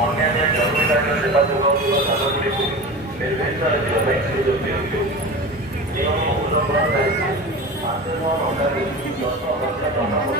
ଅନ୍ୟାନ୍ୟ ଜରୁରୀକାଳୀନ ସେବା ଯୋଗାଉଥିବା ସ୍ଥାନଗୁଡ଼ିକୁ ନିର୍ଦ୍ଦିଷ୍ଟ ଯିବା ପାଇଁ ସୁଯୋଗ ଦିଅନ୍ତୁ। ଯେଉଁ ଉଲ୍ଲଂଘନକାରୀ ମାଧ୍ୟମ ନକାରୀ 10,000 ଟଙ୍କା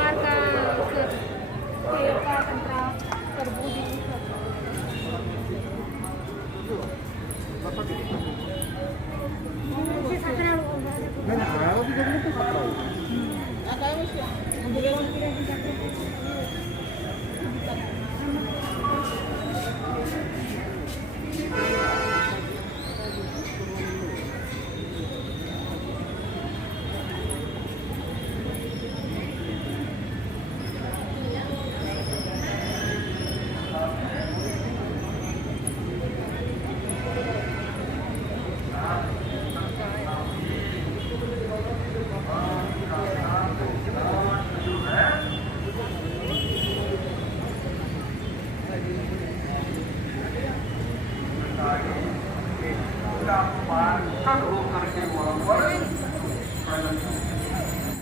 các